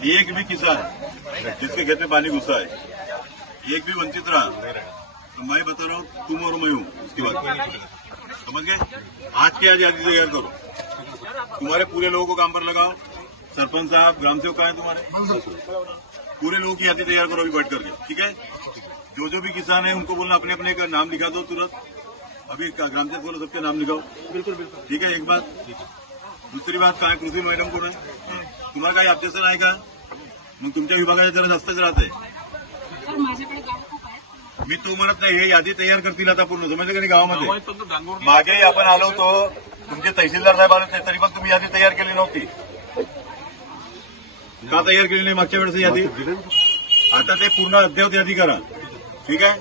एक भी किसान जिसके खेत में पानी घुसा है, एक भी वंचित रहा तो मैं बता रहा हूँ तुम और मैं हूँ उसके बाद। समझ गए? आज के आज यादी तैयार करो, तुम्हारे पूरे लोगों को काम पर लगाओ, सरपंच साहब ग्राम सेवक है तुम्हारे, पूरे लोगों की यादी तैयार करो अभी बैठ करके, ठीक है? जो भी किसान है उनको बोलना अपने अपने का नाम लिखा दो तुरंत, अभी ग्राम सेवक बोलो सबके नाम लिखाओ। बिल्कुल बिल्कुल, ठीक है? एक बात। दुसरी बात काय कृषी मॅडम कोण आहे? तुम्हाला काही ऑब्जेक्शन आहे का? मग तुमच्या विभागाच्या जरा जास्तच राहते। मी तो म्हणत नाही, हे यादी तयार करतील आता पूर्ण, समजलं का नाही? गावामध्ये मागेही आपण आलो होतो, तुमचे तहसीलदार साहेब आले होते, तरी पण तुम्ही यादी तयार केली नव्हती का? तयार केली नाही मागच्या वेळेस यादी? आता ते पूर्ण अद्ययावत यादी करा, ठीक आहे?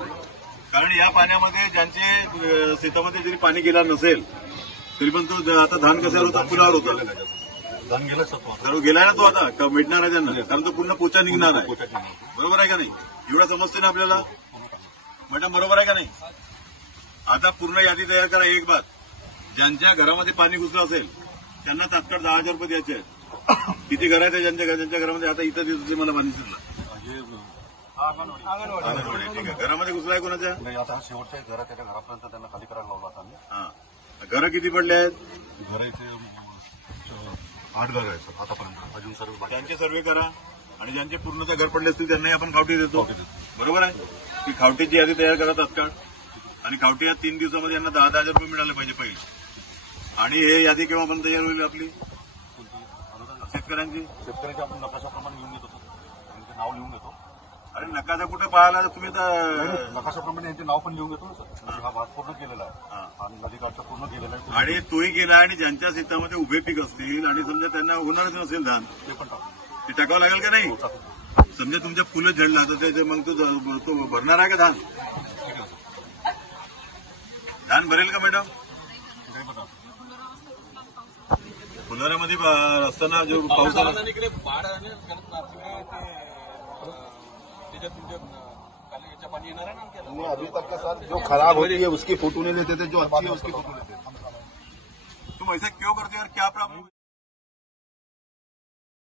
कारण या पाण्यामध्ये ज्यांचे शेतामध्ये जरी पाणी गेला नसेल तरी पण तो आता धान कशावर होता? फुलावर होता, धान गेला सर्व गेलाय ना तो, आता मिळणार आहे त्यांना, कारण तो पूर्ण पोचा निघणार आहे। बरोबर आहे का नाही? एवढं समजते ना आपल्याला मॅडम, बरोबर आहे का नाही? आता पूर्ण यादी तयार करा। एक बात, ज्यांच्या घरामध्ये पाणी घुसलं असेल त्यांना तात्काळ 10,000 रुपये द्यायचे आहेत। किती घर आहे ज्यांच्या घरामध्ये? आता इथं दिसते मला पाणी शिरलं, ठीक आहे? घरामध्ये घुसला आहे कोणाच्या? नाही, आता शेवटच्या घरात त्याच्या घरापर्यंत त्यांना खाली करायला लावला आता आम्ही। घरं किती पडले आहेत? घर इथे 8 घर आहे सर आतापर्यंत, अजून सर्व त्यांचे सर्वे करा आणि ज्यांचे पूर्णतः घर पडले असतील त्यांनाही आपण खावटी देतो, बरोबर आहे? ती खावटीची यादी तयार करा तात्काळ, आणि खावटी या 3 दिवसामध्ये यांना 10,000 रुपये मिळाले पाहिजे पहिले। आणि हे यादी केव्हा पण तयार होईल आपली शेतकऱ्यांची? आपण नकाशाप्रमाणे लिहून घेतो, त्यांचे नाव लिहून घेतो। अरे नकाशा कुठे पाहायला तुम्ही? तर नकाशाप्रमाणे यांचे नाव पण लिहून घेतो ना सर, हा भाग पूर्ण केलेला आहे आणि नदीकाठचा पूर्ण केलेला आहे, आणि तोही गेला। आणि ज्यांच्या शेतामध्ये उभे पीक असतील आणि समजा त्यांना होणारच नसेल धान, ते पण टाकू, ते टाकावं लागेल का नाही? समजा तुमच्या फुलं झडला तर ते मग तो भरणार आहे का धान? धान भरेल का मॅडम? फुलाऱ्यामध्ये असताना जो पाऊस आला, अभी तक के साथ जो खराब हो रही है उसकी फोटो नहीं लेते थे, जो अच्छी है उसकी फोटो लेते थे। तुम ऐसे क्यों करते हो यार? क्या प्रॉब्लम?